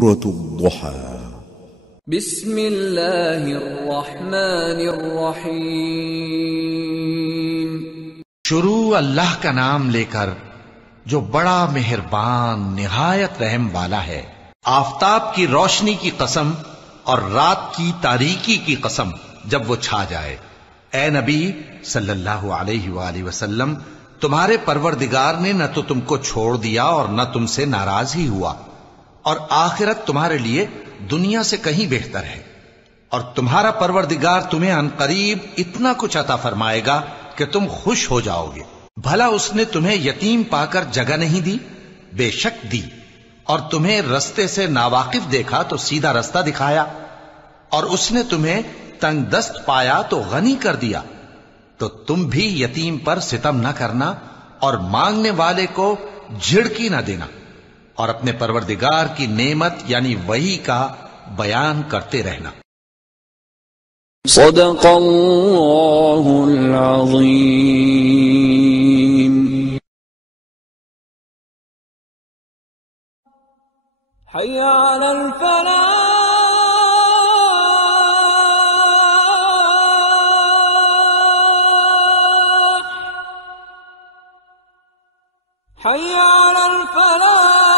سورة الضحى بسم اللہ الرحمن الرحیم شروع اللہ کا نام لے کر جو بڑا مہربان نہایت رحم والا ہے۔ آفتاب کی روشنی کی قسم اور رات کی تاریکی کی قسم جب وہ چھا جائے۔ اے نبی صلی اللہ علیہ وآلہ وسلم، تمہارے پروردگار نے نہ تو تم کو چھوڑ دیا اور نہ تم سے ناراض ہی ہوا، اور آخرت تمہارے لیے دنیا سے کہیں بہتر ہے، اور تمہارا پروردگار تمہیں عنقریب اتنا کچھ عطا فرمائے گا کہ تم خوش ہو جاؤ گے۔ بھلا اس نے تمہیں یتیم پا کر جگہ نہیں دی؟ بے شک دی، اور تمہیں رستے سے ناواقف دیکھا تو سیدھا رستہ دکھایا، اور اس نے تمہیں تنگ دست پایا تو غنی کر دیا۔ تو تم بھی یتیم پر ستم نہ کرنا اور مانگنے والے کو جھڑکی نہ دینا، اور اپنے پروردگار کی نعمت یعنی وحی کا بیان کرتے رہنا۔ صدق اللہ العظیم۔ حی علی الفلاح، حی علی الفلاح۔